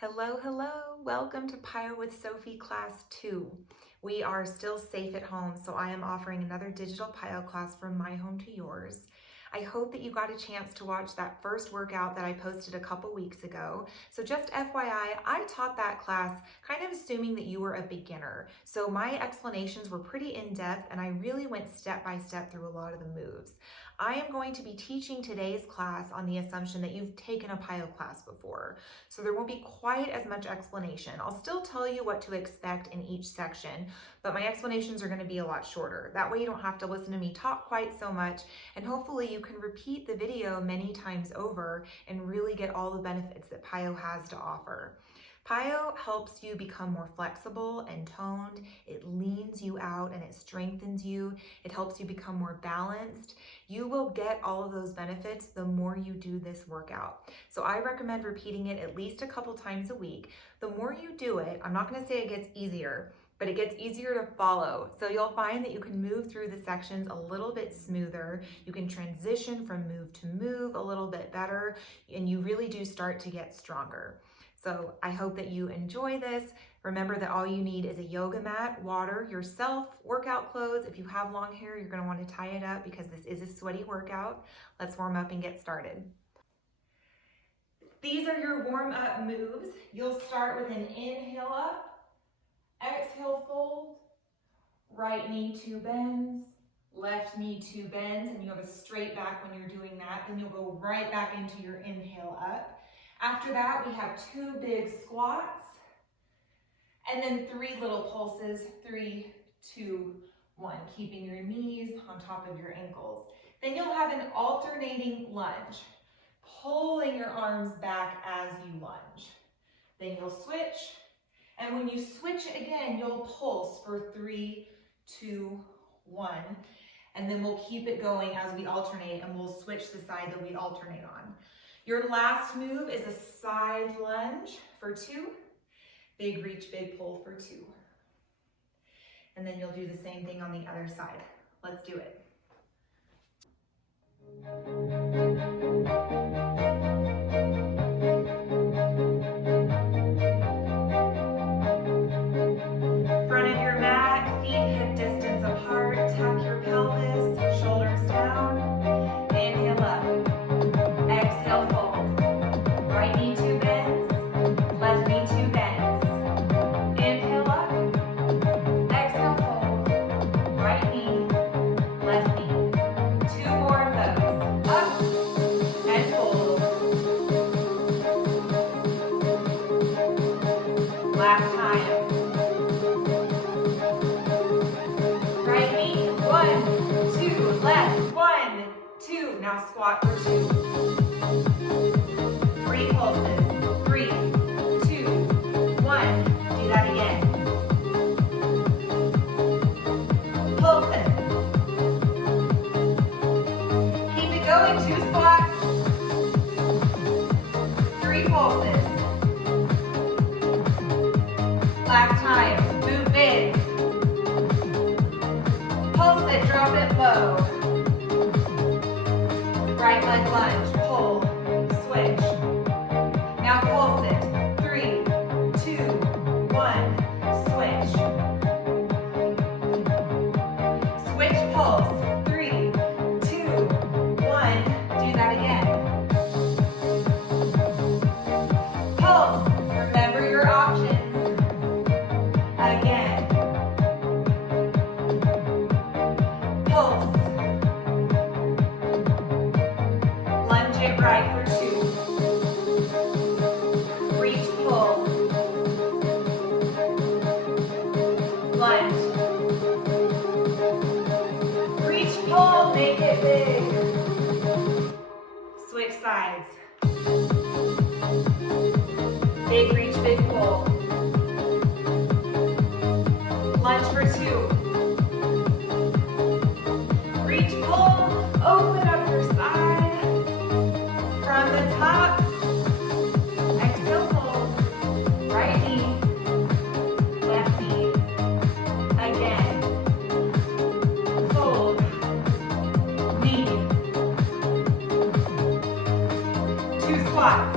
Hello, hello. Welcome to PiYo with Sophie Class 2. We are still safe at home, so I am offering another digital PiYo class from my home to yours. I hope that you got a chance to watch that first workout that I posted a couple weeks ago. So just FYI, I taught that class kind of assuming that you were a beginner. So my explanations were pretty in-depth and I really went step by step through a lot of the moves. I am going to be teaching today's class on the assumption that you've taken a PiYo class before. So there won't be quite as much explanation. I'll still tell you what to expect in each section, but my explanations are going to be a lot shorter. That way you don't have to listen to me talk quite so much, and hopefully you can repeat the video many times over and really get all the benefits that PiYo has to offer. PiYo helps you become more flexible and toned. It leans you out and it strengthens you. It helps you become more balanced. You will get all of those benefits the more you do this workout. So I recommend repeating it at least a couple times a week. The more you do it, I'm not going to say it gets easier, but it gets easier to follow. So you'll find that you can move through the sections a little bit smoother. You can transition from move to move a little bit better, and you really do start to get stronger. So I hope that you enjoy this. Remember that all you need is a yoga mat, water, yourself, workout clothes. If you have long hair, you're going to want to tie it up because this is a sweaty workout. Let's warm up and get started. These are your warm-up moves. You'll start with an inhale up, exhale fold, right knee 2 bends, left knee 2 bends, and you have a straight back when you're doing that. Then you'll go right back into your inhale up. After that, we have 2 big squats, and then 3 little pulses, 3, 2, 1, keeping your knees on top of your ankles. Then you'll have an alternating lunge, pulling your arms back as you lunge. Then you'll switch, and when you switch again, you'll pulse for 3, 2, 1, and then we'll keep it going as we alternate, and we'll switch the side that we alternate on. Your last move is a side lunge for 2, big reach, big pull for 2. And then you'll do the same thing on the other side. Let's do it. Front of your mat, feet hip distance apart, tuck your pelvis, shoulders down, inhale up. Exhale, fold. Right knee 2 bends, left knee 2 bends. Inhale up. Exhale, fold. Right knee, left knee. 2 more of those. Up and fold. Last time. Right knee, 1, 2, left, 1, 2. Now squat for 2. 3 pulses, 3, 2, 1, do that again. Pulse it. Keep it going, 2 squats, 3 pulses. Last time, move big. Pulse it, drop it low. Right leg lunge, pull, switch. Now pulse it. 3, 2, 1, switch. Switch pulse. 3, 2, 1. Do that again. Pulse. Remember your options. Again. Pulse. Lunge it right for 2. Reach, pull. Lunge. Reach, pull, make it big. Switch sides. Big reach, big pull. Lunge for 2. Reach, pull, open up your side. From the top. Exhale, fold. Right knee, left knee. Again. Fold. Knee. 2 squats.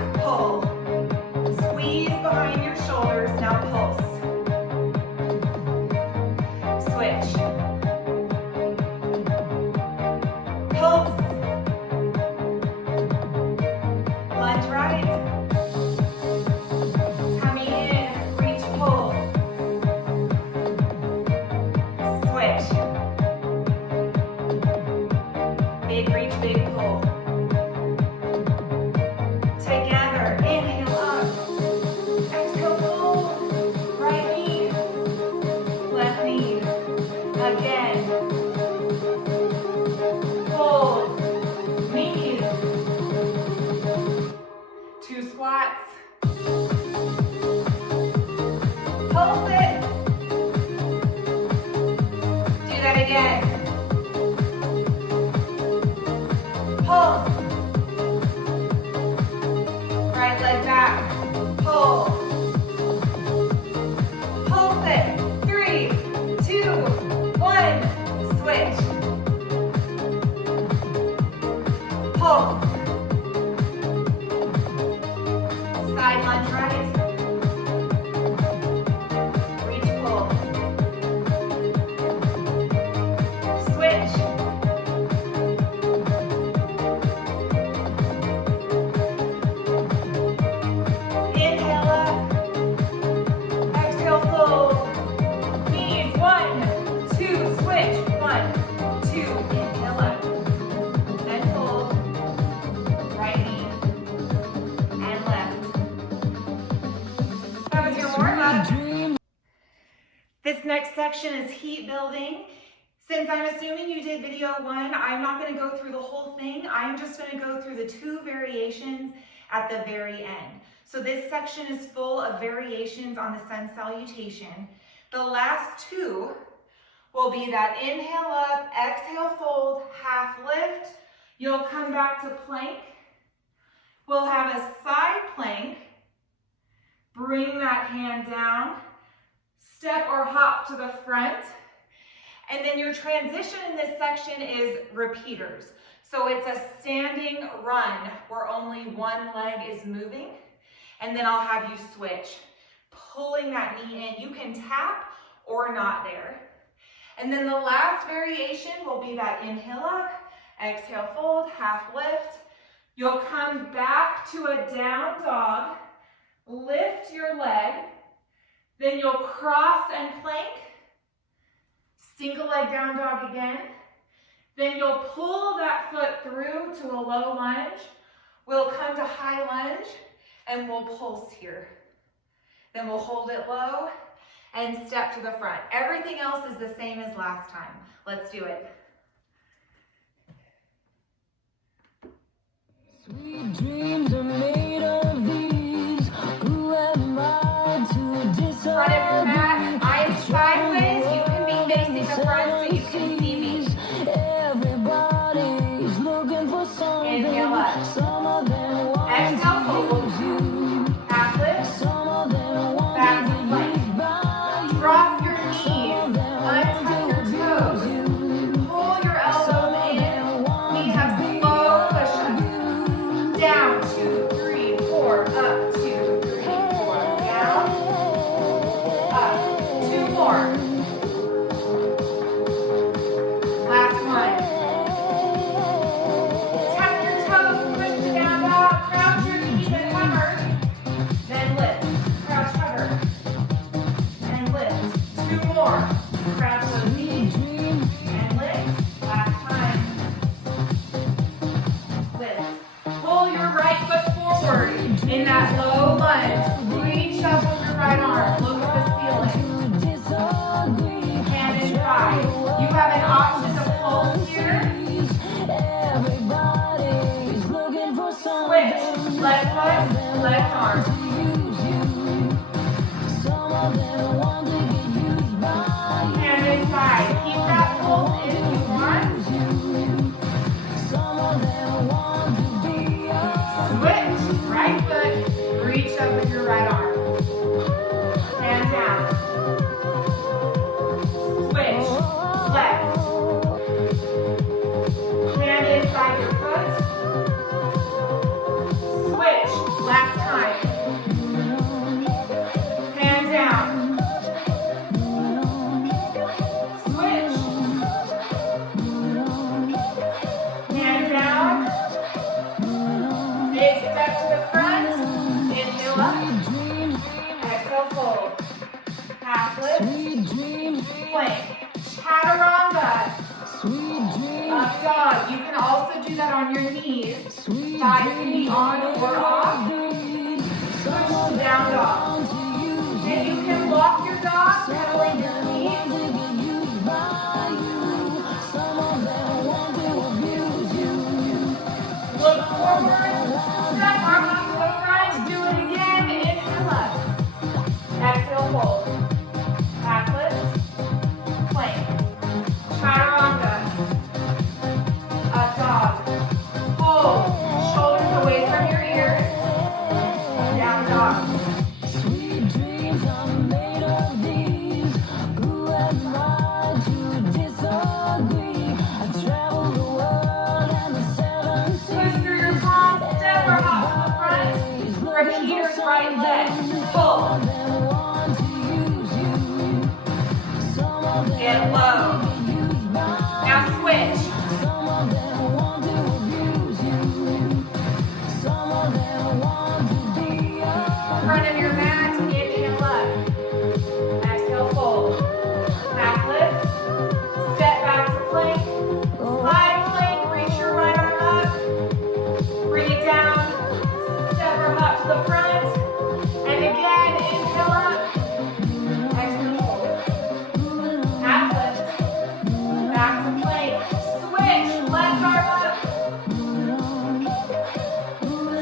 back, pull. Squeeze behind your shoulders, now pulse. Switch. Pulse. Lunge right. Coming in, reach, pull. Switch. Big reach, big pull. Together, inhale up. Exhale, fold. Right knee, left knee. Again. Fold. Knees. 2 squats. Pulse it. Do that again. Pulse. Right leg back. Pull. Pulse it. 3, 2, 1. Switch. Pulse. Side lunge right. Reach, pull. Switch. Inhale up. Exhale, fold. Knees, 1, 2, switch. 1, 2, inhale up. Then fold. Right knee and left. That was your warm-up. This next section is heat building. Since I'm assuming you did video 1, I'm not going to go through the whole thing. I'm just going to go through the 2 variations at the very end. So this section is full of variations on the sun salutation. The last 2 will be that inhale up, exhale, fold, half lift. You'll come back to plank. We'll have a side plank. Bring that hand down. Step or hop to the front. And then your transition in this section is repeaters. So it's a standing run where only one leg is moving. And then I'll have you switch, pulling that knee in. You can tap or not there. And then the last variation will be that inhale up, exhale, fold, half lift. You'll come back to a down dog, lift your leg, then you'll cross and plank, single leg down dog again. Then you'll pull that foot through to a low lunge. We'll come to high lunge and we'll pulse here. Then we'll hold it low and step to the front. Everything else is the same as last time. Let's do it. Sweet dreams are made of these. Who am I to disagree? Front of your mat, eyes sideways. You can be facing the front so you can see me. Everybody's looking for something. Inhale up. Some of them want Exhale, fold. Half lift. some of them want Back to to plank. use by Drop your knees. Untuck your toes. Pull your elbows in. We have slow push-ups. Down, 2, 3, 4. Up, 2, 3, 4. Down. Up. 2 more. Last one. Tap your toes. Push to down dog. Crouch your knees and hover. Then lift. Crouch, hover. And lift. 2 more. Crouch those knees. And lift. Last time. Lift. Pull your right foot forward in that low lunge. Reach up with your right arm. Look at the ceiling. Hand inside. You have an option to pulse here. Everybody's looking for Switch. something. Left foot, left arm. Some of them want to get used by Hand inside. Keep that pulse if you want. some of them want to be Switch. Right foot. Reach up with your right arm. Hand down. Switch. Left. Hand inside your foot. Switch. Left. Inhale up. Exhale, fold. Half lift. Plank. Chaturanga. Up dog. You can also do that on your knees. Thighs can be on or off. Push down dog. And you can walk your dog, pedaling your feet. Look forward. Step arm up to the front. Do it again. Inhale up. Exhale, fold. Half lift. Plank. Chaturanga. Up dog. Hold. Shoulders away from your ears. Down dog. Push through your palms. Step or hop to the front. Repeaters right leg. Pull. Get low. Now switch. Front of your mat, inhale up. Exhale, fold. Half lift. Step back to plank. Slide plank, reach your right arm up. Bring it down. Step or hop to the front. And again, inhale up. Exhale, fold. Half lift. Back to plank. Switch. Left arm up.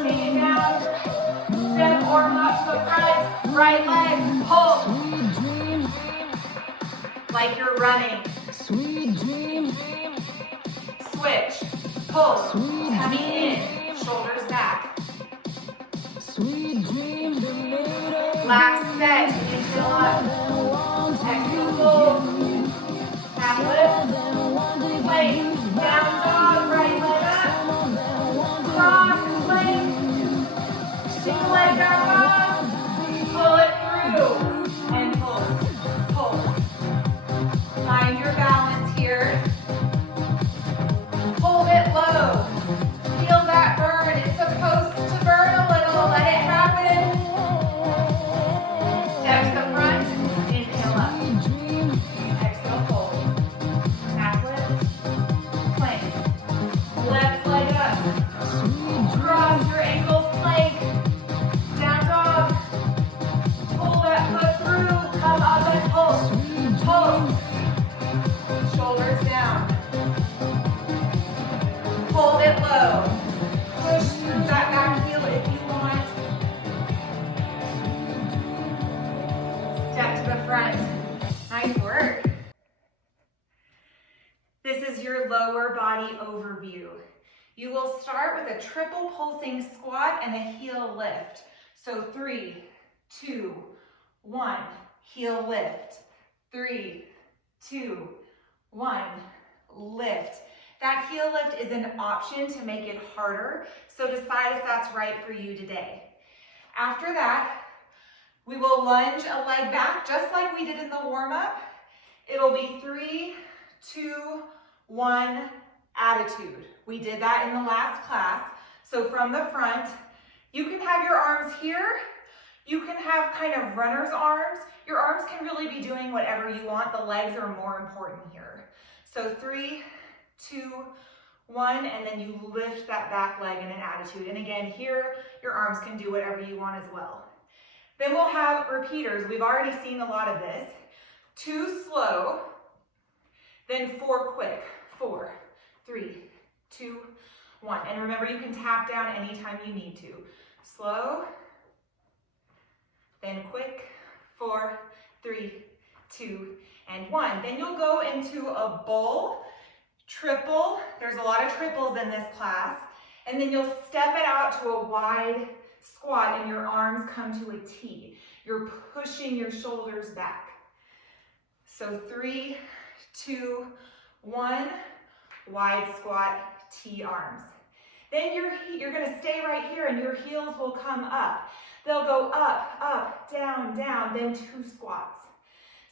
Take it down. Step or hop to the front. Right leg. Pull. Like you're running. Switch. Pull. Tummy in. Shoulders back. Last set. Inhale up. Exhale, fold. Half lift. Plank. Down dog. Right leg up. Cross plank. Single leg down dog. Pull it through. And pull. Pull. Find your balance here. Hold it low. Feel that burn. It's supposed to burn a little. Let it happen. Step to the front. Inhale up. Exhale, fold. Half lift. Plank. Left leg up. Cross your ankles, plank. Down dog. Pull that foot through. Come up and pull. Pull. Shoulders down. Hold it low. Push through that back heel if you want. Step to the front. Nice work. This is your lower body overview. You will start with a triple pulsing squat and a heel lift. So 3, 2, 1, heel lift. 3, 2, 1, lift. That heel lift is an option to make it harder, so decide if that's right for you today. After that, we will lunge a leg back just like we did in the warm-up. It'll be 3, 2, 1, attitude. We did that in the last class. So from the front, you can have your arms here. You can have kind of runner's arms. Your arms can really be doing whatever you want. The legs are more important here. So 3, 2, 1, and then you lift that back leg in an attitude. And again, here, your arms can do whatever you want as well. Then we'll have repeaters. We've already seen a lot of this. 2 slow, then 4 quick. 4, 3, 2, 1. And remember, you can tap down anytime you need to. Slow, then quick. 4, 3, 2, and 1. Then you'll go into a bull, triple. There's a lot of triples in this class. And then you'll step it out to a wide squat and your arms come to a T. You're pushing your shoulders back. So 3, 2, 1, wide squat, T arms. Then you're gonna stay right here and your heels will come up. They'll go up, up, down, down, then 2 squats.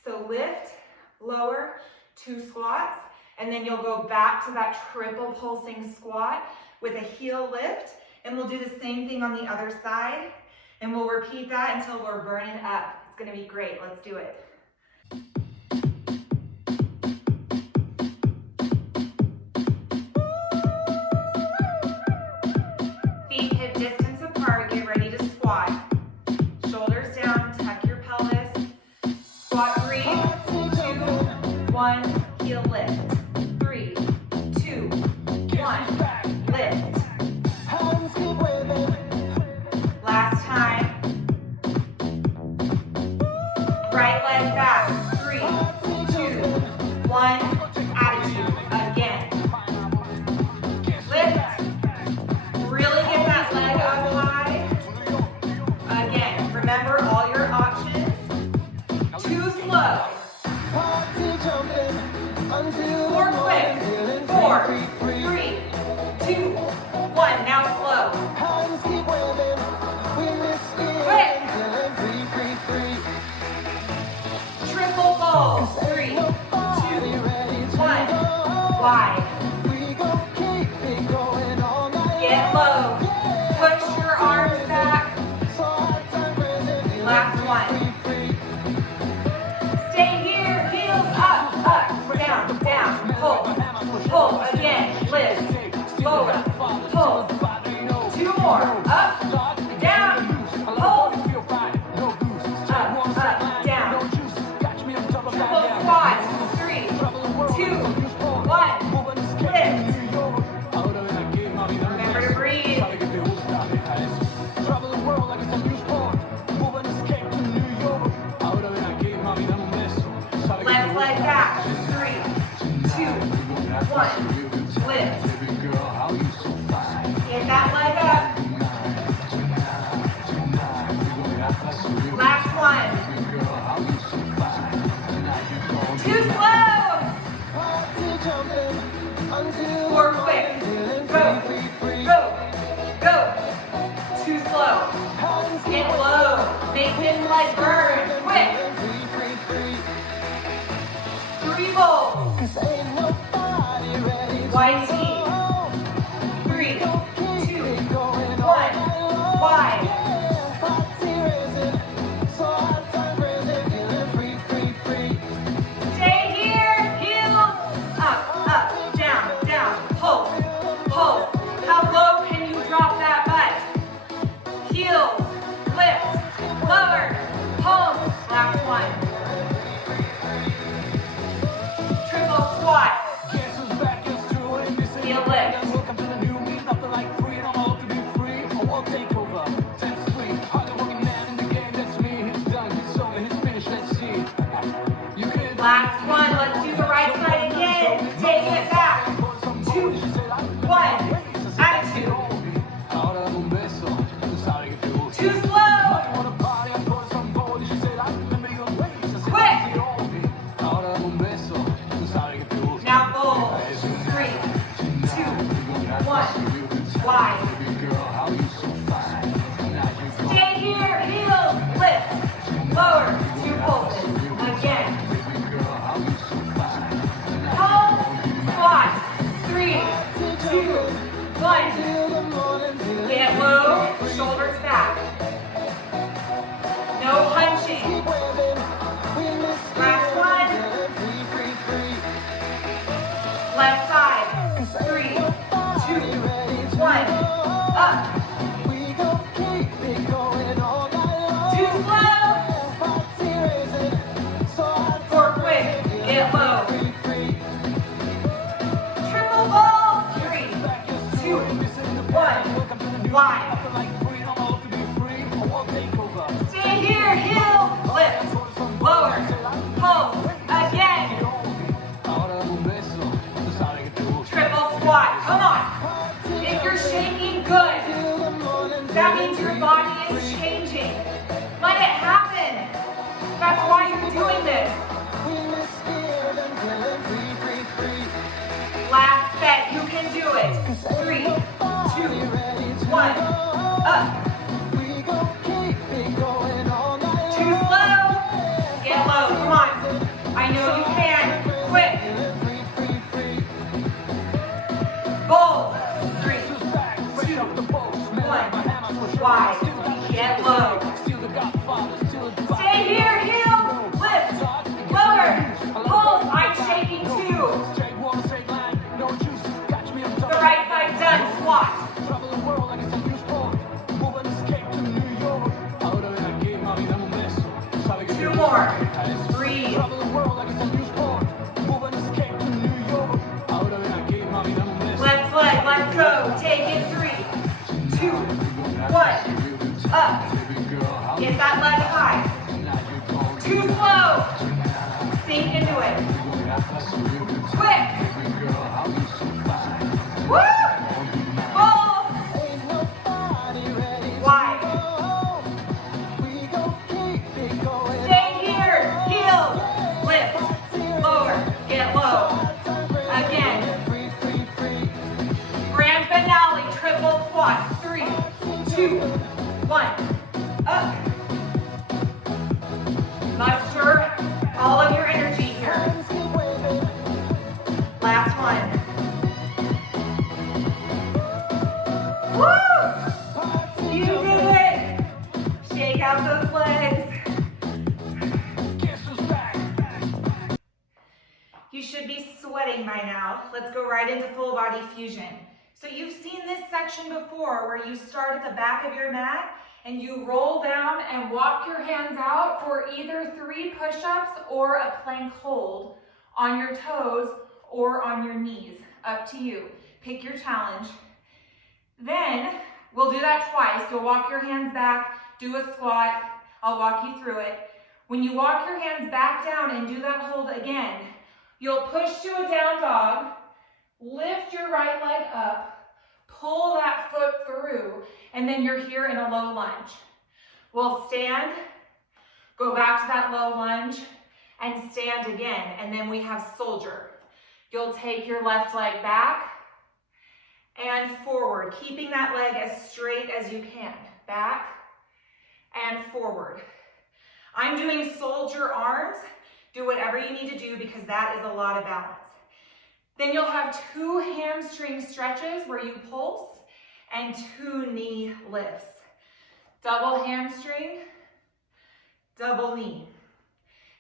So lift, lower, 2 squats, and then you'll go back to that triple pulsing squat with a heel lift, and we'll do the same thing on the other side. And we'll repeat that until we're burning up. It's gonna be great. Let's do it. Feet hip distance apart. Get ready to squat. Shoulders down. Tuck your pelvis. Squat 3, 2, 1. Heel lift. 3, 2, 1. Lift. Last time. Right leg back. 3, 2, 1. Attitude. Again. Lift. Really get that leg up high. Again. Remember all your options. Too slow. 4 quick. 4, 3, 2, 1. Now slow. Quick. Triple fold. 3, 2, 1. Wide. Get low. Push your arms back. Last one. Stay here. Heels up, up, down, down. Pull. Pull. Again. Lift. Lower. Pull. 2 more. Up. Down. Pull. Up, up, down. Triple squat. 3, 2, 1. Lift. Remember to breathe. Left leg back. 3, 2, 1. Lift. Get that leg up. Last one. Too slow. 4 quick. Go. Go. Go. Too slow. Get low. Make this leg burn. Quick. 3 volts. White tee. 3, 2, 1. Wide. Stay here. Heels up, up, down, down. Pulse, pulse. How low can you drop that butt? Heels, lift, lower, pulse. Last one. Triple squat. Heel lift. Last one. Let's do the right side again. Take it back. 2, 1. Attitude. Too slow. Quick. Now bold. 3, 2, 1. Wide. Stay here. Heels. Lift. Lower. 2 pulses. Again. Pulse. Squat. 3, 2, 1. Get low. Shoulders back. No punching. Last one. Left side. 3, 2, 1. low. Stay here, heels, lift, lower, pulse. I'm shaking too. The right side's done, squat. 2 more. Breathe. Left leg, let's go. Take it. 3, 2, 1. Up. Get that leg high. Too slow. Sink into it. Quick. Woo! Full. Wide. Stay here. Heels. Lift. Lower. Get low. Again. Grand finale. Triple squat. 3, 2, 1. Up. Muster all of your energy here. Last one. Woo! You did it! Shake out those legs. You should be sweating by now. Let's go right into full body fusion. So you've seen this section before where you start at the back of your mat and you roll down and walk your hands out for either 3 push-ups or a plank hold on your toes or on your knees. Up to you. Pick your challenge. Then we'll do that twice. You'll walk your hands back, do a squat. I'll walk you through it. When you walk your hands back down and do that hold again, you'll push to a down dog, lift your right leg up, pull that foot through, and then you're here in a low lunge. We'll stand, go back to that low lunge, and stand again, and then we have soldier. You'll take your left leg back and forward, keeping that leg as straight as you can. Back and forward. I'm doing soldier arms. Do whatever you need to do because that is a lot of balance. Then you'll have 2 hamstring stretches where you pulse and 2 knee lifts. Double hamstring, double knee.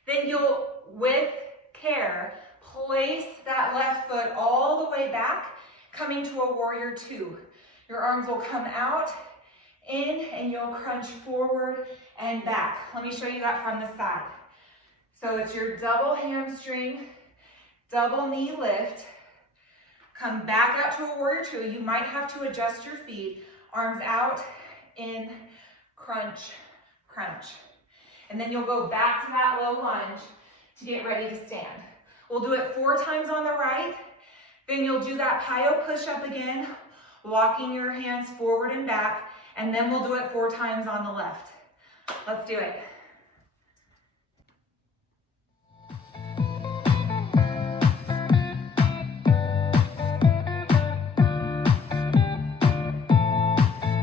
Then you'll, with care, place that left foot all the way back, coming to a warrior 2. Your arms will come out, in, and you'll crunch forward and back. Let me show you that from the side. So it's your double hamstring, double knee lift. Come back out to a warrior 2. You might have to adjust your feet. Arms out, in, crunch, crunch. And then you'll go back to that low lunge to get ready to stand. We'll do it 4 times on the right. Then you'll do that PiYo push-up again, walking your hands forward and back, and then we'll do it 4 times on the left. Let's do it.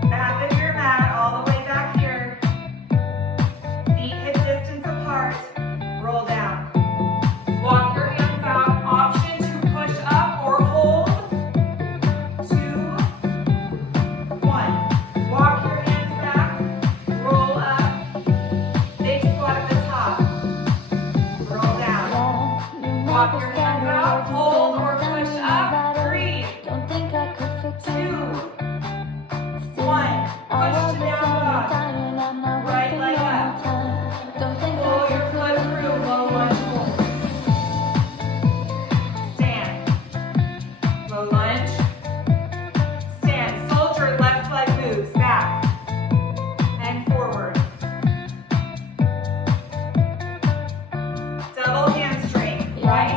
Back of your mat, all the way back here. Feet hip distance apart. Roll down. Walk your hands out. Option to push up or hold. 2, 1. Walk your hands back. Roll up. Big squat at the top. Roll down. Walk your hands out. Hold or push up. 3, 2, 1. Push to down dog. Right leg up. Pull your foot through. Low lunge hold. Stand. Low lunge. Stand. Soldier, left leg moves. Back and forward. Double hamstring. Right,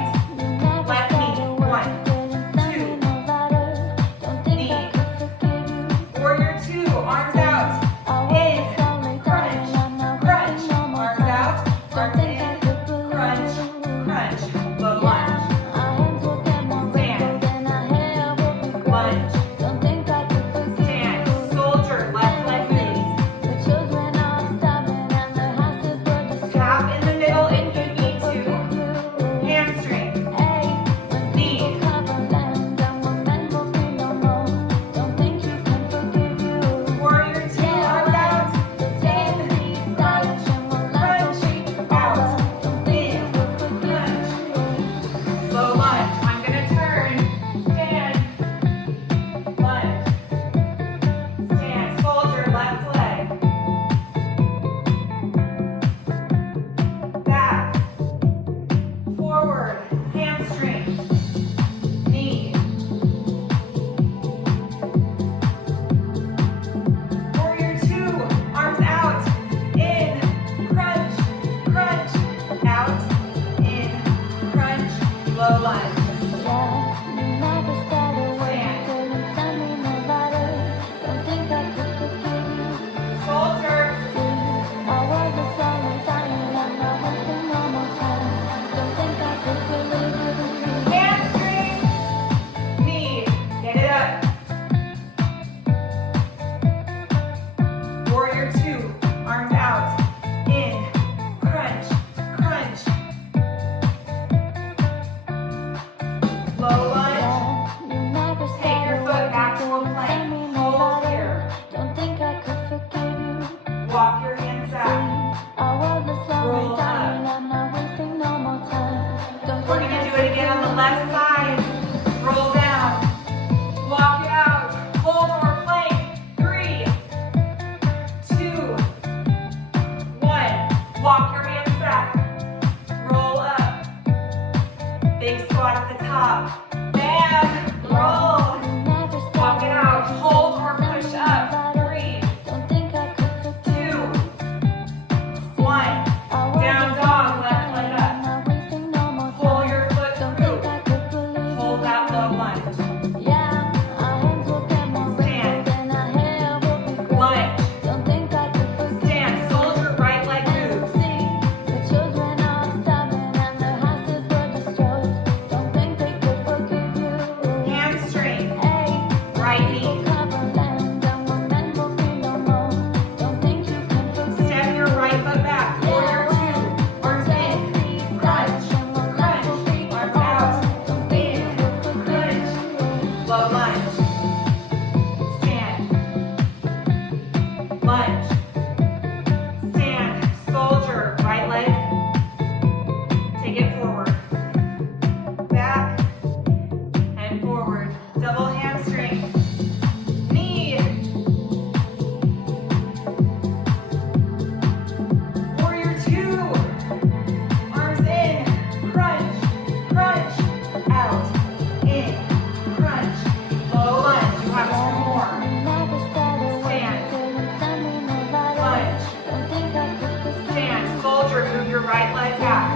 right leg back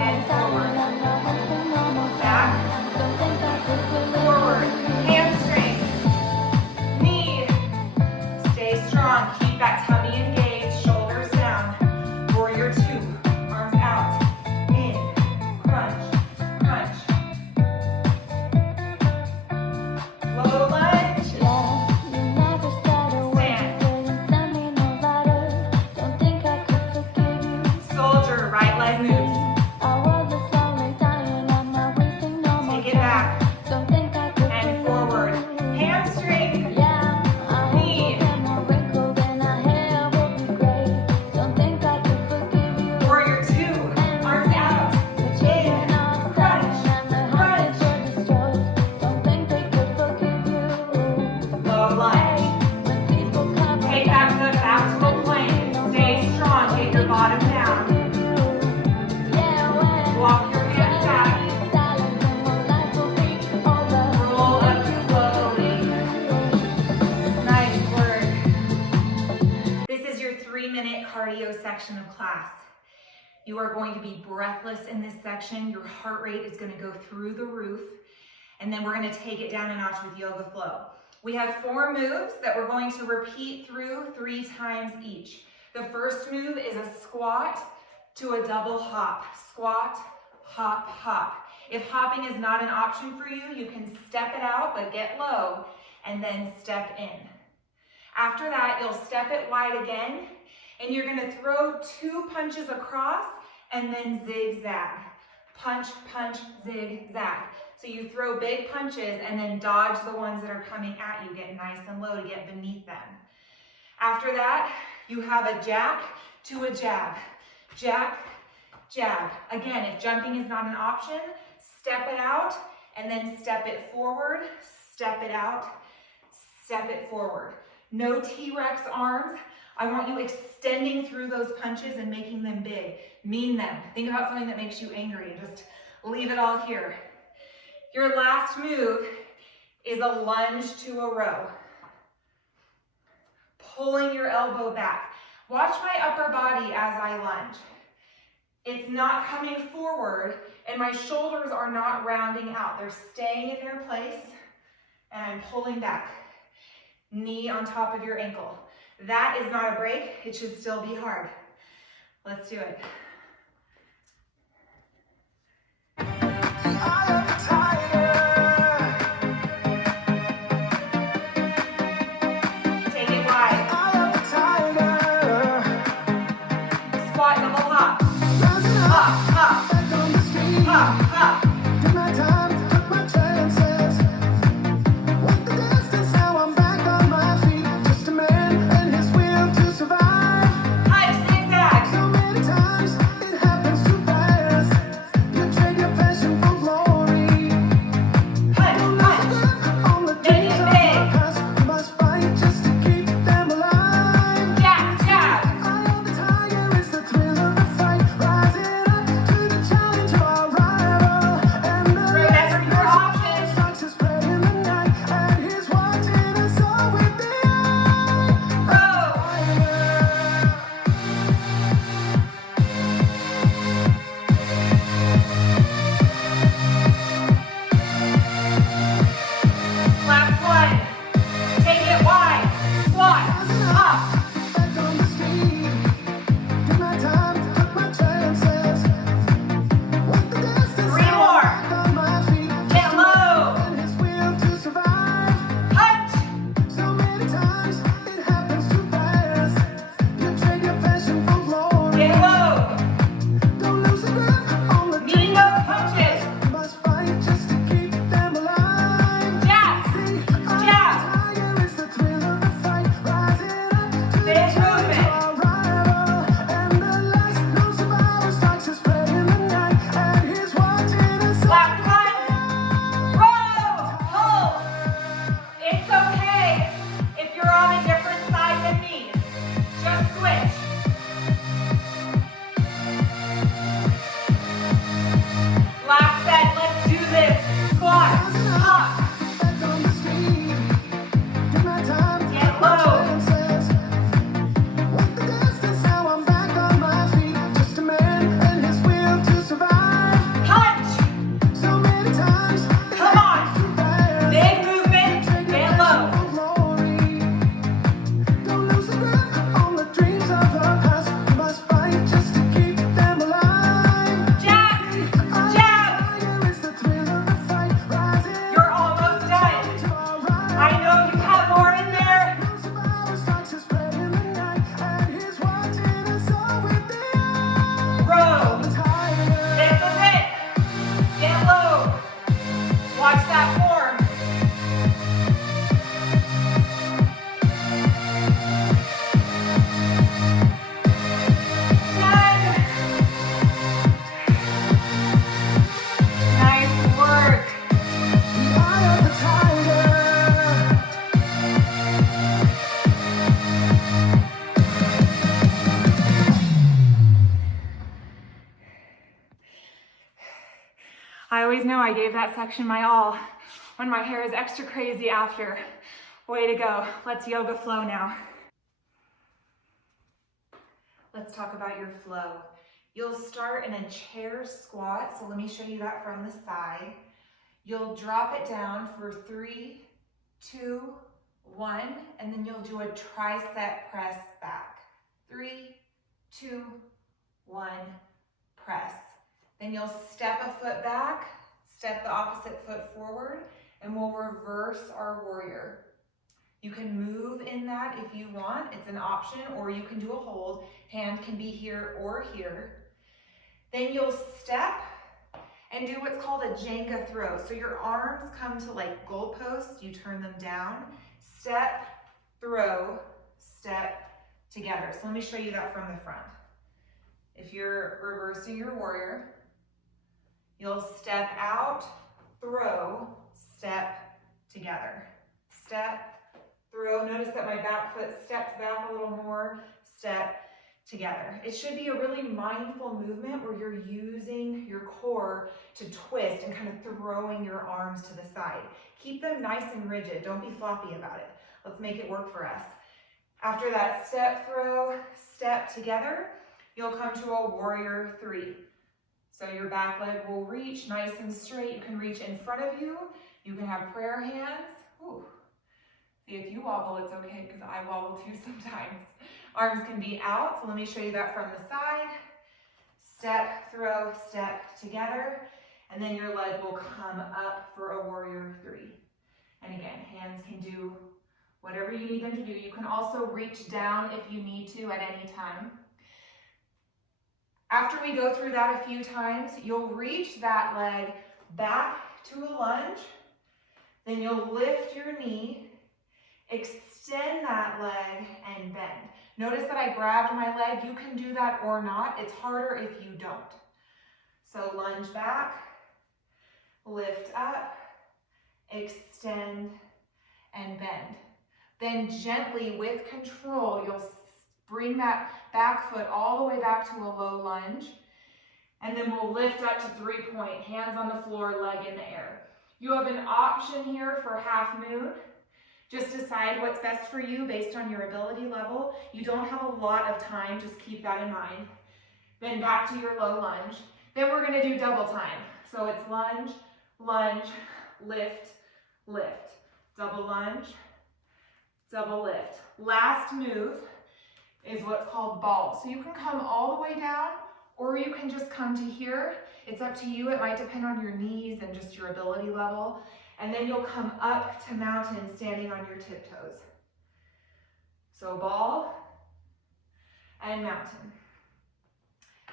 and forward. Back, forward, hamstring, knee. Stay strong. Keep that tummy engaged, shoulders down. Warrior two, arms out, in, crunch, crunch. Low lunge, stand. Soldier, right leg moves. Take it back and forward. Hamstring, knee. Warrior two, arms out, in, crunch, crunch. Low lunge. Take that foot back to a plank. Stay strong. Get your bottom down. Walk your hands back. Roll up slowly. Nice work. This is your 3-minute cardio section of class. You are going to be breathless in this section. Your heart rate is going to go through the roof. And then we're going to take it down a notch with yoga flow. We have 4 moves that we're going to repeat through 3 times each. The first move is a squat to a double hop. Squat, hop, hop. If hopping is not an option for you, you can step it out, but get low, and then step in. After that, you'll step it wide again, and you're gonna throw 2 punches across, and then zigzag. Punch, punch, zigzag. So you throw big punches, and then dodge the ones that are coming at you. Get nice and low to get beneath them. After that, you have a jack to a jab. Jack, jab. Again, if jumping is not an option, step it out and then step it forward, step it out, step it forward. No T-Rex arms. I want you extending through those punches and making them big. Mean them. Think about something that makes you angry and just leave it all here. Your last move is a lunge to a row. Pulling your elbow back. Watch my upper body as I lunge. It's not coming forward and my shoulders are not rounding out. They're staying in their place and I'm pulling back. Knee on top of your ankle. That is not a break. It should still be hard. Let's do it. Take it wide. Squat, double hop. Hop, hop. Hop, hop. always know I gave that section my all when my hair is extra crazy after. Way to go. Let's yoga flow now. Let's talk about your flow. You'll start in a chair squat, so let me show you that from the side. You'll drop it down for 3, 2, 1, and then you'll do a tricep press back. 3, 2, 1, press. Then you'll step a foot back, step the opposite foot forward, and we'll reverse our warrior. You can move in that if you want, it's an option, or you can do a hold. Hand can be here or here. Then you'll step and do what's called a Jenga throw. So your arms come to like goalposts, you turn them down, step, throw, step, together. So let me show you that from the front. If you're reversing your warrior, you'll step out, throw, step, together. Step, throw. Notice that my back foot steps back a little more, step, together. It should be a really mindful movement where you're using your core to twist and kind of throwing your arms to the side. Keep them nice and rigid. Don't be floppy about it. Let's make it work for us. After that step, throw, step together, you'll come to a warrior 3. So your back leg will reach nice and straight. You can reach in front of you. You can have prayer hands. Ooh. See, if you wobble, it's okay because I wobble too sometimes. Arms can be out, so let me show you that from the side. Step, throw, step together, and then your leg will come up for a warrior 3. And again, hands can do whatever you need them to do. You can also reach down if you need to at any time. After we go through that a few times, you'll reach that leg back to a lunge, then you'll lift your knee, extend that leg, and bend. Notice that I grabbed my leg. You can do that or not. It's harder if you don't. So lunge back, lift up, extend, and bend. Then gently, with control, you'll bring that back foot all the way back to a low lunge. And then we'll lift up to 3-point, hands on the floor, leg in the air. You have an option here for half moon. Just decide what's best for you based on your ability level. You don't have a lot of time, just keep that in mind. Then back to your low lunge. Then we're gonna do double time. So it's lunge, lunge, lift, lift. Double lunge, double lift. Last move is what's called ball. So you can come all the way down, or you can just come to here. It's up to you. It might depend on your knees and just your ability level. And then you'll come up to mountain standing on your tiptoes. So ball and mountain.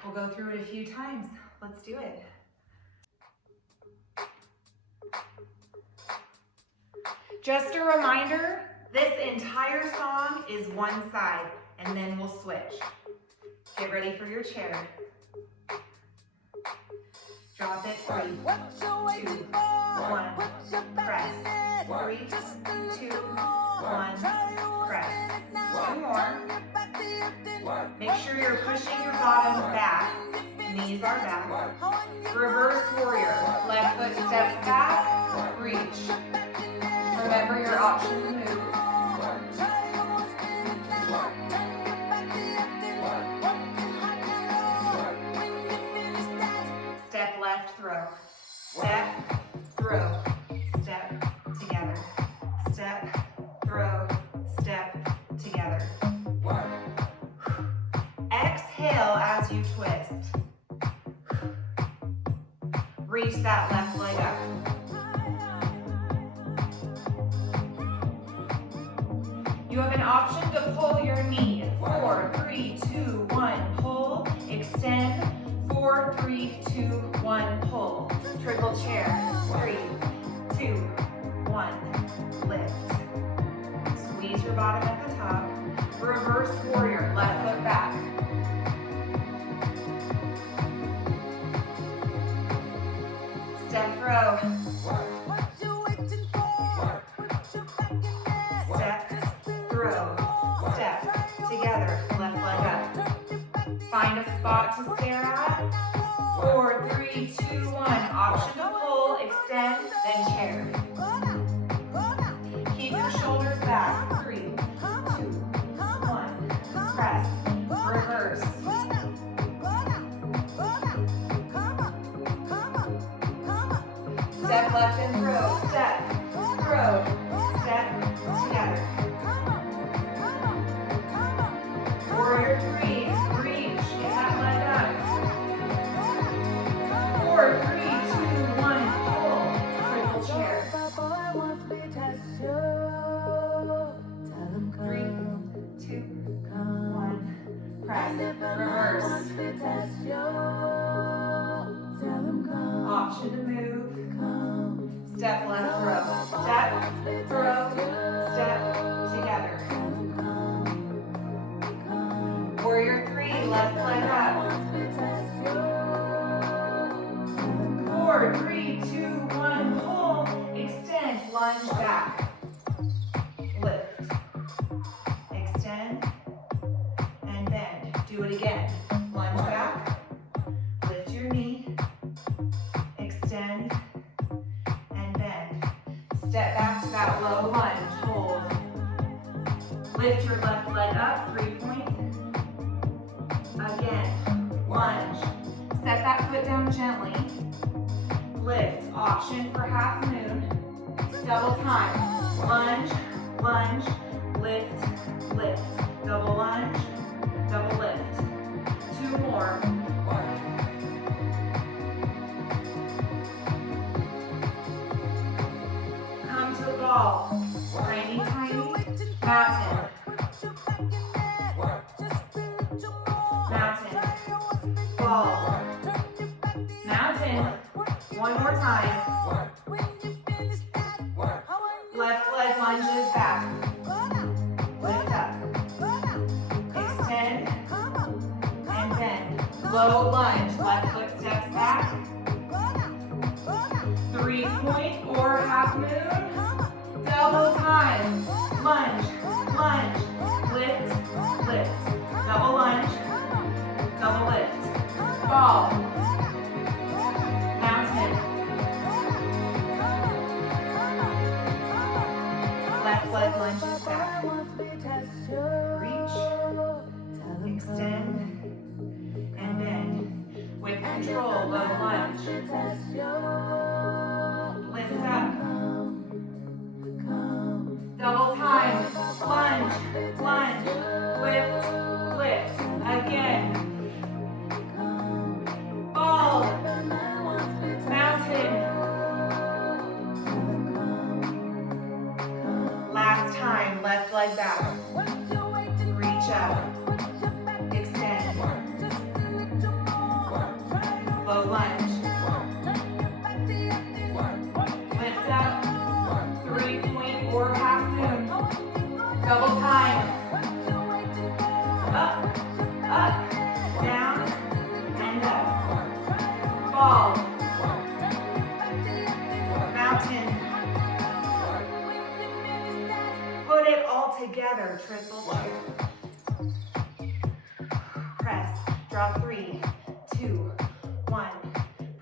We'll go through it a few times. Let's do it. Just a reminder, this entire song is one side, and then we'll switch. Get ready for your chair. Drop it, 3, 2, 1, press. 3, 2, 1, press. 2 more. Make sure you're pushing your bottom back. Knees are back. Reverse warrior. Left foot steps back, reach. Remember your option to move. Step left, throw. Step, throw, step, together. Step, throw, step, together. Exhale as you twist. Reach that left leg up. You have an option to pull your knee. 4, 3, 2, 1, pull, extend. 4, 3, 2, 1, pull. Triple chair. 3, 2, 1, lift. Squeeze your bottom at the top. Reverse warrior, left foot back. Step throw. Step, throw, step, together, left leg up. reverse. Step left and throw, step, throw, step, together. Warrior three, reach, get that leg up. 4, 3, 2, 1, pull, triple chair. 3, 2, 1, press, reverse. Option to move. Step left, throw, step, throw, step, together. Warrior three, left leg up. 4, 3, 2, 1, pull, extend, lunge back. Lift, extend, and bend. Do it again. Lunge back, lift your knee, extend, and bend. Step back to that low lunge, hold. Lift your left leg up, 3-point. Again, lunge. Set that foot down gently. Lift, option for half moon. Double time, lunge, lunge, lift, lift. Double lunge, double lift. 2 more. Come to ball, tiny, tiny, mountain. Mountain, ball, mountain. One more time. Left leg lunges back. Lift up. Extend and bend. Low lunge. Left foot steps back. 3-point or half moon. Double time. Lunge, lunge, lift, lift. Double lunge, double lift. Ball. Mountain. Left leg lunges back. Reach, extend, and bend. With control, low lunge. Lift up. Double time. Lunge, lunge, lift, lift. Again. Ball. Mountain. Last time, left leg back. Reach up. Extend. Low lunge. Lift up. 3-point or half moon. Double time. Up, up, down, and up. Ball. Mountain. Put it all together, triple chair. Press, draw 3, 2, 1.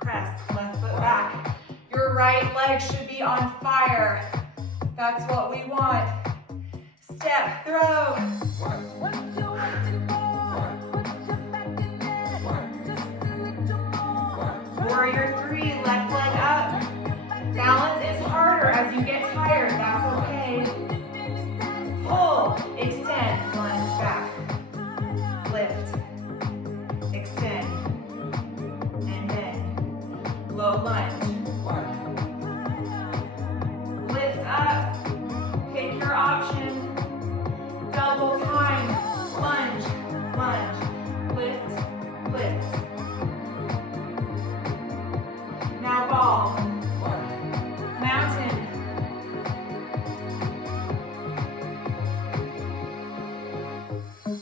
Press, left foot back. Your right leg should be on fire. That's what we want. Step, throw. Warrior three, left leg up. Balance is harder as you get tired, that's okay. Pull, extend, lunge back. Lift, extend, and bend. Low lunge. Lift up, pick your option. Double time, lunge, lunge, lift, lift. Now ball, mountain.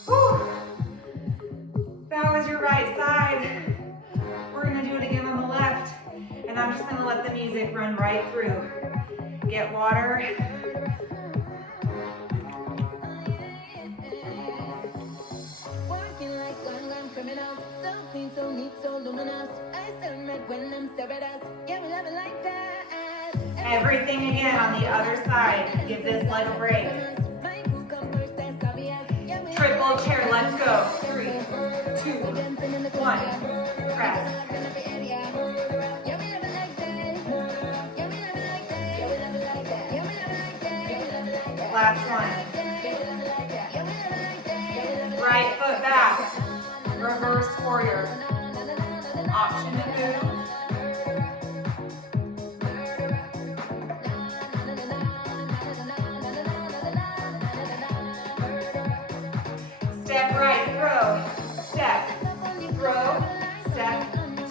Whew. That was your right side. We're gonna do it again on the left. And I'm just gonna let the music run right through. Get water. Working like one criminal, so clean, so neat, so luminous. I turn red when I'm stared at us. Yeah, we love it like that. Everything again on the other side. Give this leg a break. Triple chair, let's go. 3, 2, 1, press. Last one. Right foot back. Reverse warrior. Option to move. Step right, throw, step, throw, step,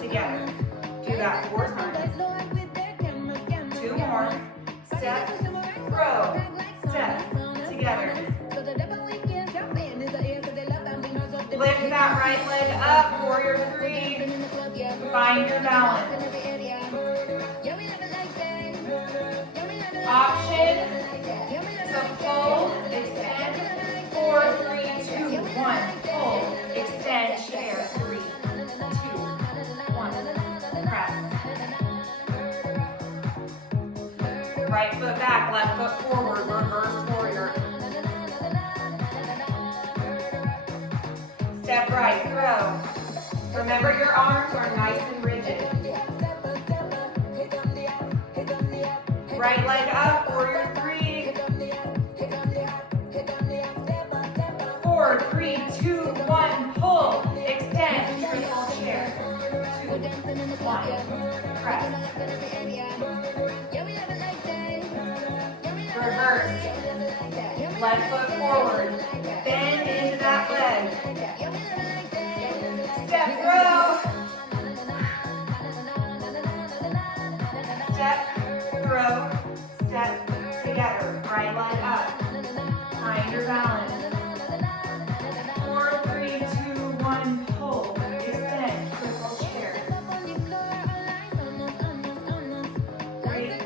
together. Do that 4 times. 2 more. Step, throw, step, together. Lift that right leg up, warrior 3. Find your balance. Option to hold, extend. 4, 3, 2, 1. Hold, extend, share. 3, 2, 1. Press. Right foot back, left foot forward, reverse warrior. Step right, throw. Remember your arms are nice and rigid. Right leg up, warrior 3. 4, 3, 2, 1, pull, extend, triple chair. 2, 1, press. Reverse. Left foot forward. Bend into that leg. Step, throw. Step, throw, step, together. Right leg up. Find your balance. 4, 3, 2, 1, pull, extend, triple chair. 3, 2,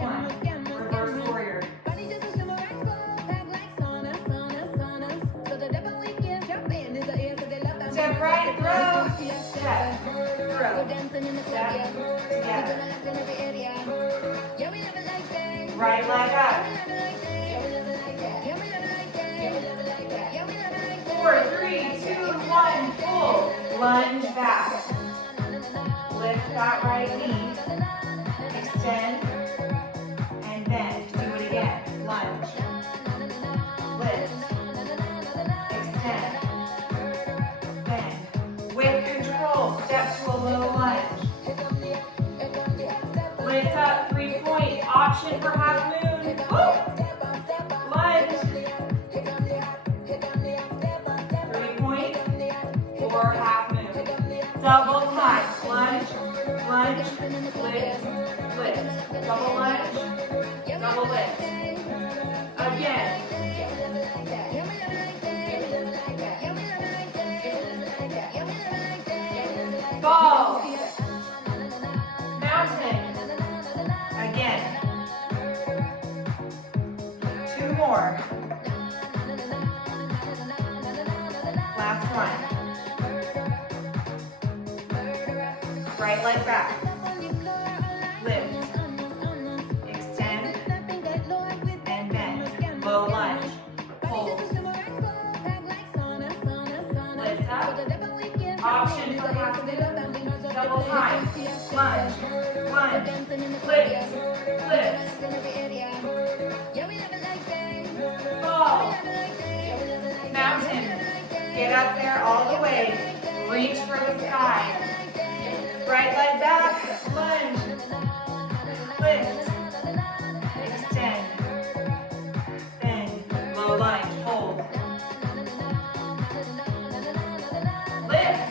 1, reverse warrior. Step right, throw, step, throw, step, together. Right leg up. 4, 3, 2, 1, pull, lunge back. Lift that right knee, extend, and bend. Do it again, lunge, lift, extend, bend. With control, step to a low lunge. Lift up, 3-point, option for half moon. Woo! Lunge. 3-point or half moon. Double time. Lunge, lunge, lift, lift. Double lunge, double lift. Again. Ball. Mountain. Again. 2 more. Last one. Right leg back. Lift. Extend. And bend. Low lunge. Hold. Lift up. Option for half moon. Double time. Lunge. Lunge. Lift. Lift. Ball. Mountain. Get up there all the way. Reach for the sky. Right leg back. Lunge. Lift. Extend. Bend. Low lunge. Hold. Lift.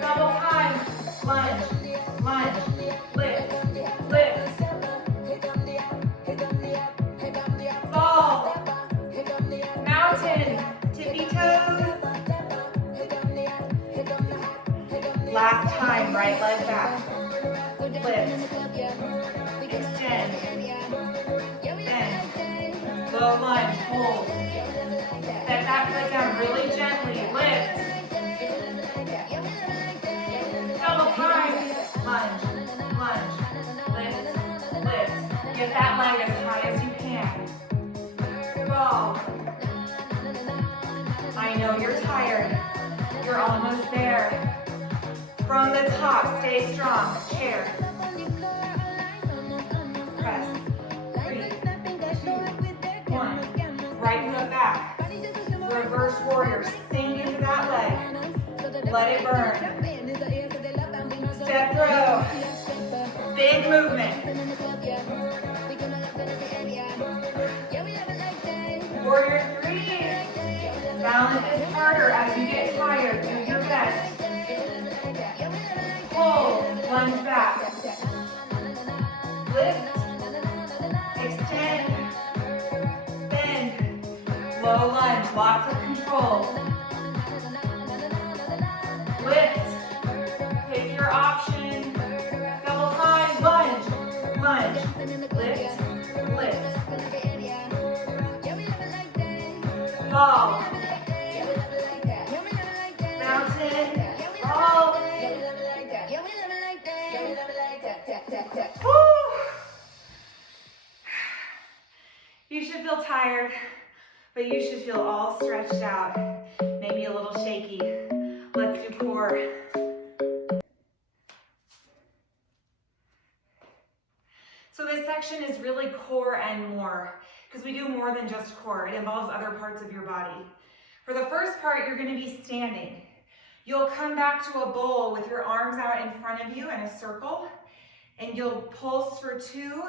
Double time. Lunge. Lunge. Lift. Lift. Ball. Mountain. Tippy toes. Last time, right leg back. Lift. Extend. Bend. Low lunge. Hold. Set that foot down really gently. Lift. Double time. Lunge. Lunge. Lift. Lift. Get that leg as high as you can. Ball. know you're tired. You're almost there. From the top, stay strong. Chair. Press. 3, 2, 1. Right foot back. Reverse warrior. Sink into that leg. Let it burn. Step through. Big movement. Warrior 3. Balance is harder as you get tired. Do your best. Hold. Lunge back. Lift. Extend. Bend. Low lunge. Lots of control. Lift. Pick your option. Double time. Lunge. Lunge. Lift. Lift. Ball. Mountain. Ball. Woo. You should feel tired, but you should feel all stretched out. Maybe a little shaky. Let's do core. So this section is really core and more, because we do more than just core. It involves other parts of your body. For the first part, you're going to be standing. You'll come back to a bowl with your arms out in front of you in a circle, and you'll pulse for 2,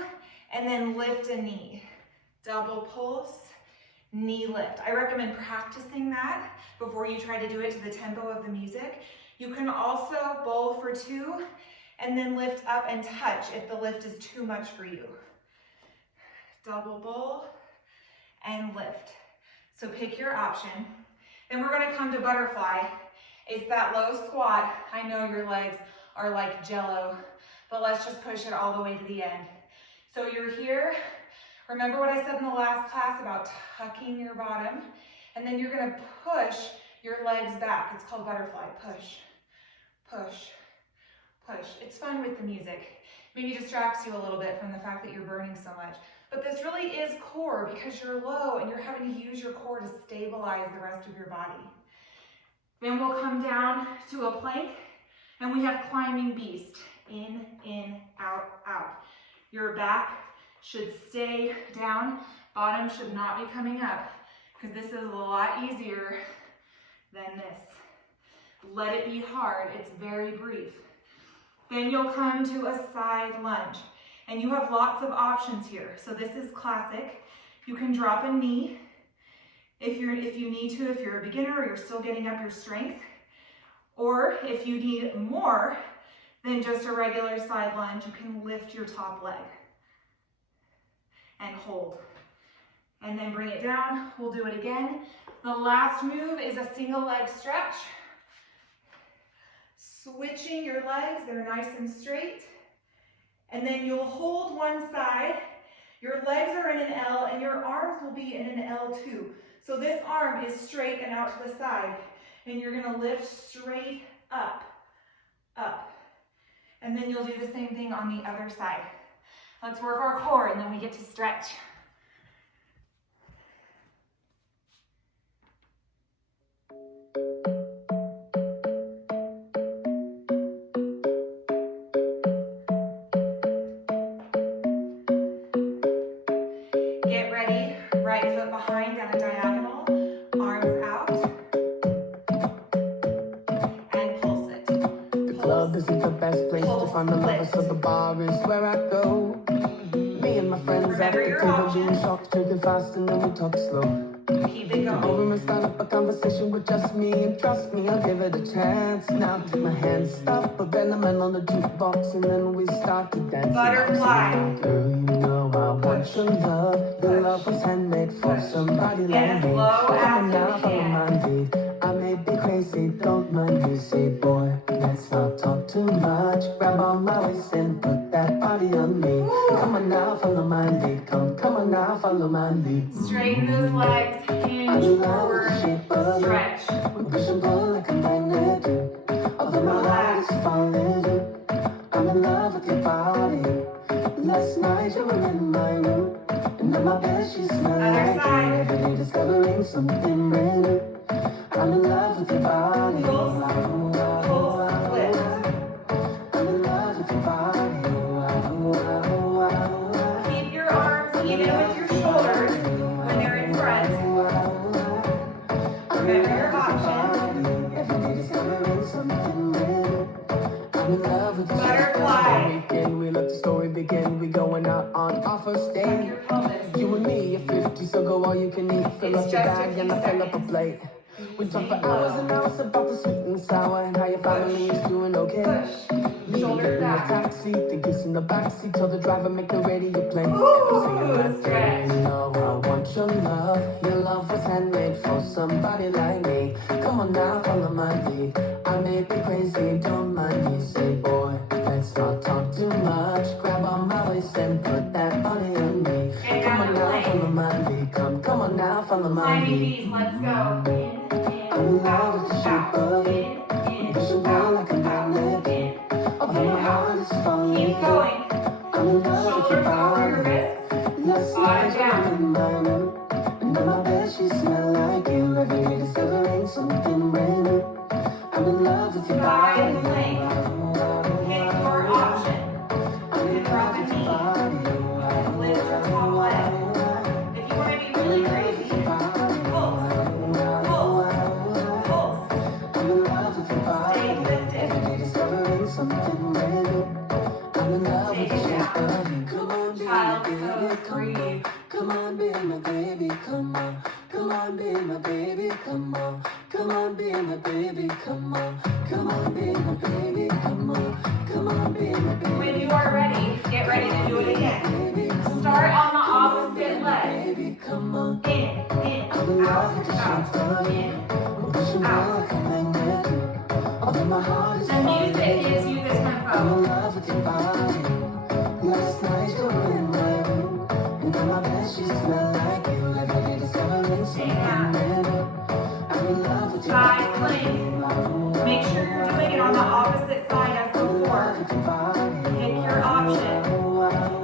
and then lift a knee. Double pulse, knee lift. I recommend practicing that before you try to do it to the tempo of the music. You can also bowl for 2, and then lift up and touch if the lift is too much for you. Double bowl and lift. So pick your option. Then we're going to come to butterfly. It's that low squat. I know your legs are like jello, but let's just push it all the way to the end. So you're here. Remember what I said in the last class about tucking your bottom? And then you're going to push your legs back. It's called butterfly. Push, push, push. It's fun with the music. Maybe distracts you a little bit from the fact that you're burning so much. But this really is core because you're low and you're having to use your core to stabilize the rest of your body. Then we'll come down to a plank and we have climbing beast. In, out, out. Your back should stay down. Bottom should not be coming up because this is a lot easier than this. Let it be hard. It's very brief. Then you'll come to a side lunge. And you have lots of options here. So this is classic. You can drop a knee if you need to, if you're a beginner or you're still getting up your strength. Or if you need more than just a regular side lunge, you can lift your top leg and hold. And then bring it down. We'll do it again. The last move is a single leg stretch. Switching your legs, they're nice and straight. And then you'll hold one side, your legs are in an L, and your arms will be in an L too. So this arm is straight and out to the side, and you're gonna lift straight up, up. And then you'll do the same thing on the other side. Let's work our core, and then we get to stretch. Get ready, right foot behind at a diagonal, arms out, and pulse it. The club isn't the best place to find the lovers, so the bar is where I go. Me and my friends at the table doing shots, drinking fast and then we talk slow. Keep it Come going. over and start up a conversation with just me, and trust me, I'll give it a chance. Now take my hand, stop, put Venom on the jukebox, and then we start to dance. Butterfly. Girl, you know I want your love. The love was handmade for somebody Get like as me. low as Come on you now, follow can. my lead. I may be crazy, don't mind me, say boy, let's not talk too much. Grab on my waist and put that body on me. Come on now, follow my lead. Come on now, follow my lead. Straighten those legs, hinge forward, stretch. We push and pull like a magnet do. Although my heart is falling too. I'm in love with your body. Last night you were in my room, and on my bed she smelled Other like you. side. Every day discovering something brand new. I'm in your options. Every day discovering something new. I'm in love with the Butterfly. weekend. We let the story begin. We going out on our first Tuck date. your pelvis. You and me are 50, so go all you can eat. Fill It's up your just a bag few and I fill up a seconds. plate. We talk for Easy hours flow. and hours about the sweet and sour and how your family is doing okay. Push. Me Shoulder in the back. taxi, the kiss in the backseat, tell the driver make the radio play. Ooh, stretch. You know I want your love. Your love was handmade for somebody like me. Come on now, follow my lead. I may be crazy, don't mind me. Say boy, let's not talk too much. Grab on my waist and put that body on me. And Come grab on the now, plank. follow my lead. Come on now, follow my Climbing lead. bees, let's go. In, I'm in love with the out, shape out. of In, you. Push it down like a out, magnet. in, Although my heart is falling. keep going. I'm in love with your Shoulders over your body. wrists. Last night you down. were in my room, and on my bed she smelled like you. Every day discovering something brand new. I'm in love with your Side body. plank. Pick your option. I'm You in can drop love a with your knee. body. Lift your top leg. If you want to be really crazy, pulse, pulse. I'm in love with your body. Stay lifted. Every day discovering something brand new. I'm in love with Take the it shape down. of you. Come on, be my Child's baby, pose, come on. breathe. Come on, be my baby, come on. Come on, be my baby, come on. Come on, be my baby, come on. Come on, be my baby, come on. Come on, be my baby. When you are ready, get ready to do it again. Baby, come Start on the on, opposite leg. baby, come on. In, I'm in love with the out, shape of you. in. Pushing down like a magnet. Although my heart is The music falling. gives you the I'm tempo. in love with your body. Last night you were in my room, and on my bed she smelled like you. Every day discovering something new. I'm in love with your Side body. plank. Make sure you're doing it on the opposite side as before. Pick your option.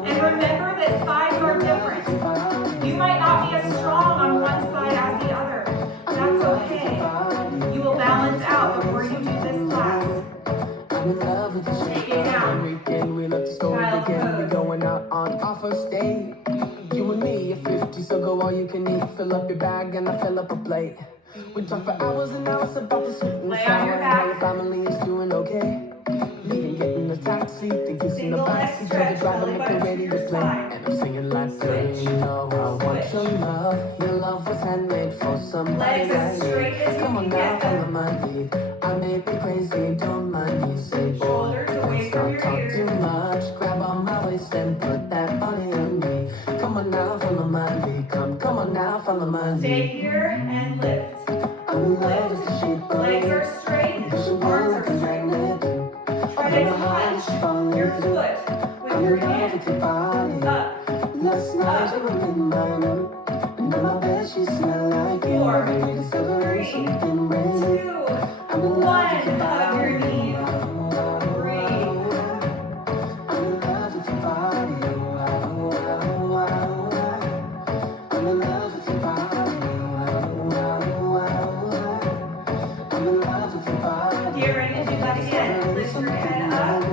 And remember that sides are different. You might not be as strong on one side as the other. That's okay. You will balance out before you do this class. I'm in love with the Take it down. weekend. We let the story Child's begin. pose. We're going out on our first date. You and me are 50, so go all you can eat. Fill up your bag and I fill up a plate. We talk for hours and hours about the sweet and Lay on sour your and how your back. family is doing okay. Me and get in the taxi, the kiss in the Single leg backseat, tell the stretch, driver belly make the button to radio your play. spine. And I'm singing like, girl, Switch. you know I want your Switch. love. Your love was handmade for somebody Legs as like straight me. as you Come can on get now, follow them. my lead. I may be crazy, don't mind me. Say, boy, Shoulders away let's from not your talk ears. too much. Grab on my waist and put that body on me. Come on now, follow my lead. Come on now, follow my Stay lead. here and lift. I'm in love with the shape of Legs you. are straight, Pushing down arms like are a straight. magnet. Try to touch your foot with I'm your in love hand. with your body. Up, Last night you were in my room, and on my bed she smelled like you. 4, Every day discovering 3, something brand new. 2, I'm in love with your 1. Hug your body. knees. Breathe. I'm in love with your body. I'm in love with your body. I'm in love with your body. Get ready to do that again. Lift your head up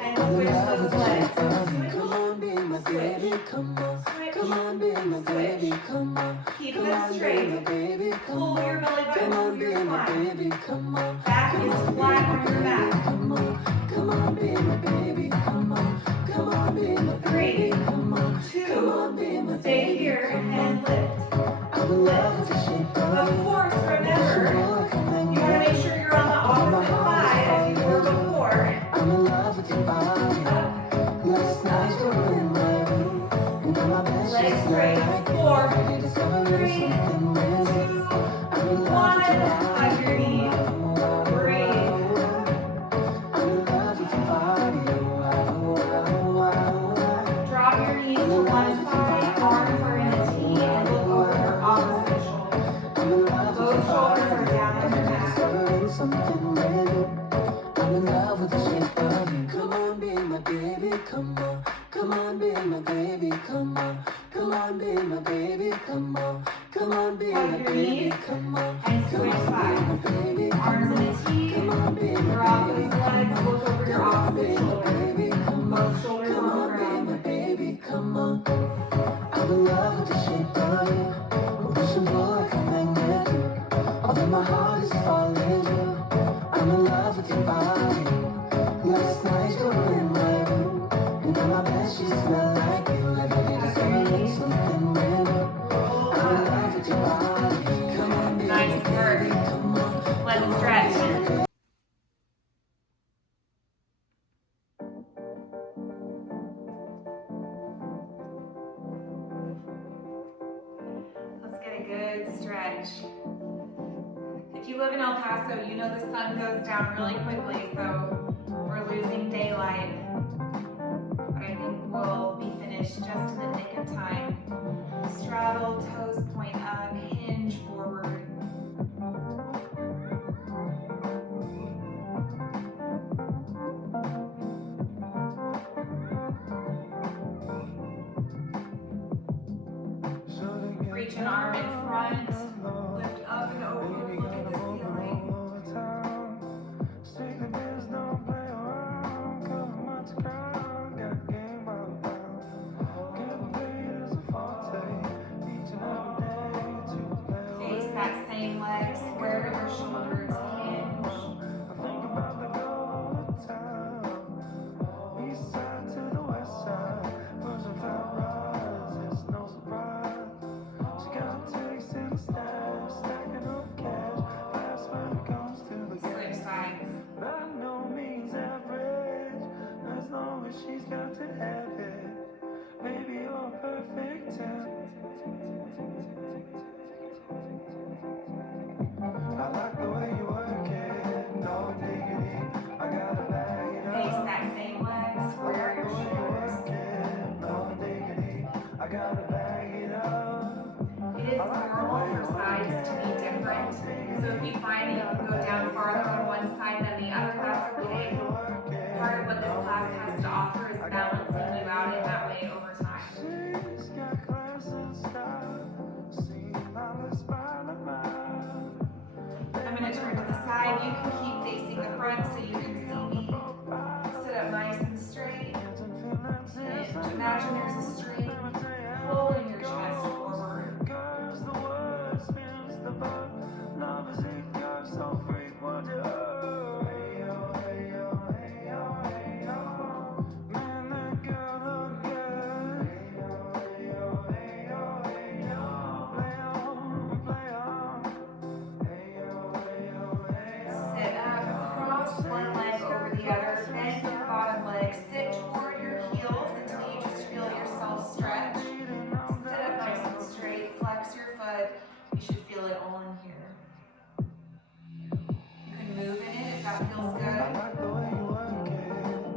and switch those legs. Come on, be my baby, come on. Come on, be my baby, come on. Keep Come them on, be straight. my baby, come Pull your on. belly button, Come on, move be your my spine. baby, come on. Back Come is on, be flat my on your baby, back. come on. Come on, be my baby, come on. Come on, be my 3, baby, come on. 2, Come on, be my stay baby, here come and on. lift. I'm in love with the shape of Of you. course, remember, you want to make sure you're on the opposite side as you were before. I'm in love with your body. Up, Last night you were in my room, and on my bed legs she straight. smelled like you. 4, Every day discovering 3, something brand new. 2, I'm in 1. love with your Hug your knees. Breathe. I'm in love with your body. Drop your knees to one side, arms are in a T, and look over your opposite shoulder. I'm in love with your Both shoulders are body. down on your back. Discovering something brand new. I'm in love with the shape of you. Come on, be my baby, come on. Come on, be my baby, come on. Come on, be my baby, come on. Come on, be Hug my your baby, knees come on. and Come switch on, be sides. my baby, Arms in a T, come on, be my drop baby, those legs, look over your come on, be opposite my shoulder. baby, come on. Both shoulders Come on the on, be ground. my baby, come on. I'm in love with the shape of you. Push and pull like a magnet. Although my heart is falling too. I'm in love with your body. Last night you were in my room, and on my bed she smelled like you. Every day discovering something brand new. I'm in love with your body. Come on, baby, Nice work. baby, come on. Let's stretch. Let's get a good stretch. If you live in El Paso, you know the sun goes down really quickly, so we're losing daylight. But I think we'll be finished just in the nick of time. Straddle, toes point up, hinge forward. Reach an arm in front, lift up and over, look at the ceiling. Face that same leg, square your shoulders, hinge. Switch sides. She's got to have it. Maybe you're a perfect 10. I like the way you work it. No diggity. I gotta bag it up. Face that same leg, square your shoulders. No diggity. I gotta bag it up. It is normal for sides to be different, so if you find that you can go down farther on one side than the other, that's okay. Part of what this class has to offer is balancing you out in that way over time. She's got class and style. See how the smile of mine. I'm going to turn to the side. You can keep facing the front so you can see me. Sit up nice and straight. And imagine there's a string pulling your chest forward. Curves the word, spins the bud. Love is a curve so frequent. Hey yo, hey yo, hey yo, hey yo. Man, that girl look good. Hey yo, hey yo, hey yo, hey yo. Play on, play on. Hey yo, hey yo, hey yo. Sit up, cross one leg over the other, bend your bottom leg, sit toward your heels until you just feel yourself stretch. Sit up nice and straight, flex your foot. You should feel it all in here. You can move in it if that feels I good. like the way you work it.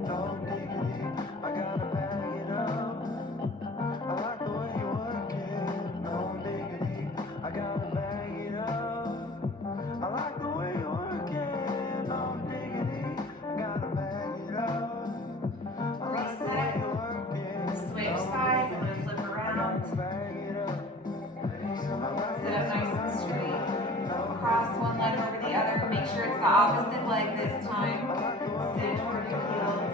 No diggity. I gotta bag it up. I like the way you work it. No diggity. I gotta bag it up. I like the way you work it. No diggity. I gotta bag it up. I like the way you work it. Switch sides, I'm going to flip around. Bag it up. Sit up nice and straight. Cross one leg over the other. Make sure it's the opposite leg this time. Sit toward your heels.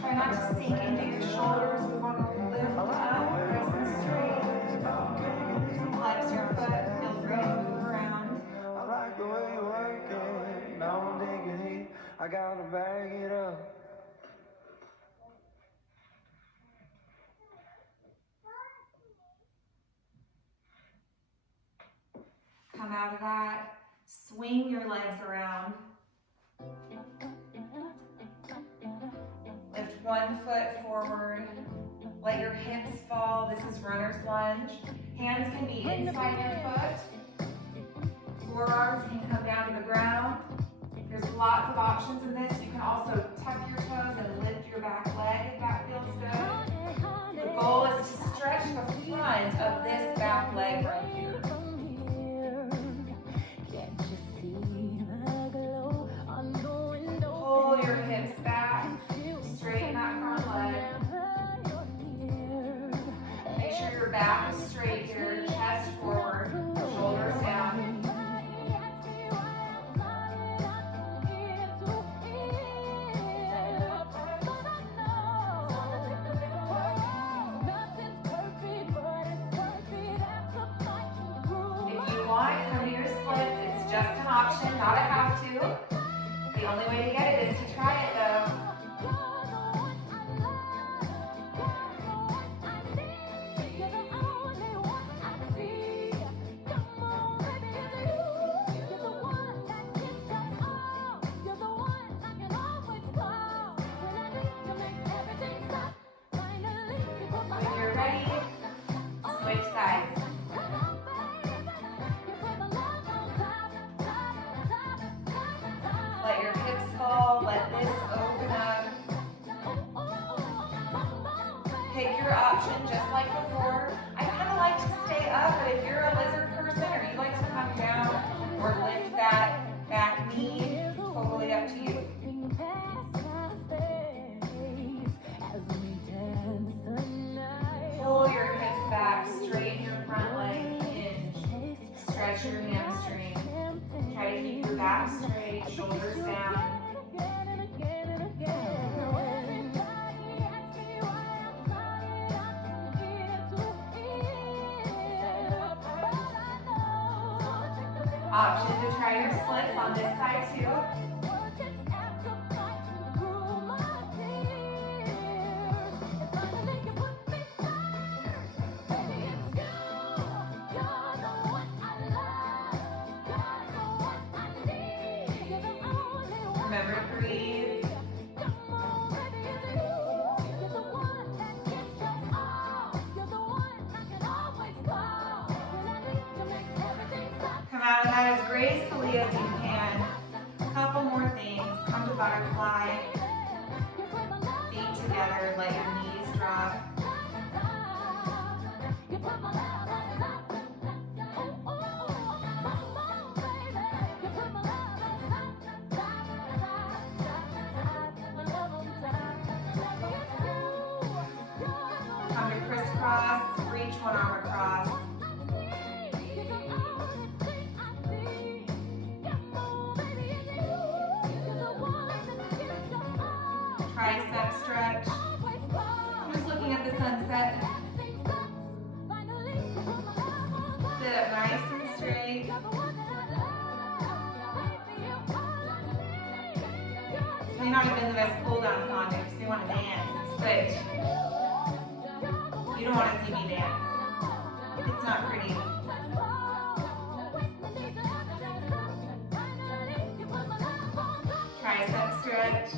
Try not to sink into your shoulders. We want to lift up nice and straight. Flex your foot. Feel free to move around. I like the way you work it. No diggity. I gotta bag it up. Come out of that. Swing your legs around. Lift one foot forward. Let your hips fall. This is runner's lunge. Hands can be inside your foot. Forearms can come down to the ground. There's lots of options in this. You can also tuck your toes and lift your back leg if that feels good. The goal is to stretch the front of this back leg right here. Pull your hips back, straighten that front leg. Make sure your back is straight here, chest forward, shoulders down. just an option, not a have to. The only way to get it is to try it though. When you're ready, switch sides. Let your hips fall, let this open up. Pick your option just like before. I kind of like to stay up, but if you're a lizard person or you like to come down or lift that back knee, totally up to you. Pull your hips back, straighten your front leg, hinge, stretch your hamstring. Try to keep your back straight, shoulders down. Option to try your splits on this side too. Remember to breathe. Come out of that as gracefully as you can. A couple more things. Come to butterfly. Feet together, let your knees drop. Come to crisscross, reach one arm across. Tricep stretch. I'm just looking at the sunset. Sit up nice and straight. This may not have been the best cool down song, if you want to dance, switch. You don't want to see me dance. It's not pretty. Tricep stretch.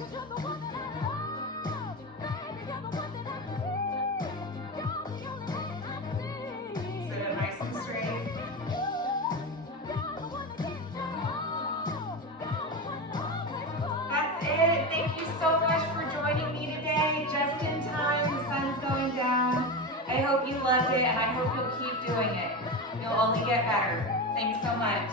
Sit up nice and straight. That's it. Thank you so much for joining me today. Just in time, the sun's going down. I hope you loved it, and I hope you'll keep doing it. You'll only get better. Thanks so much.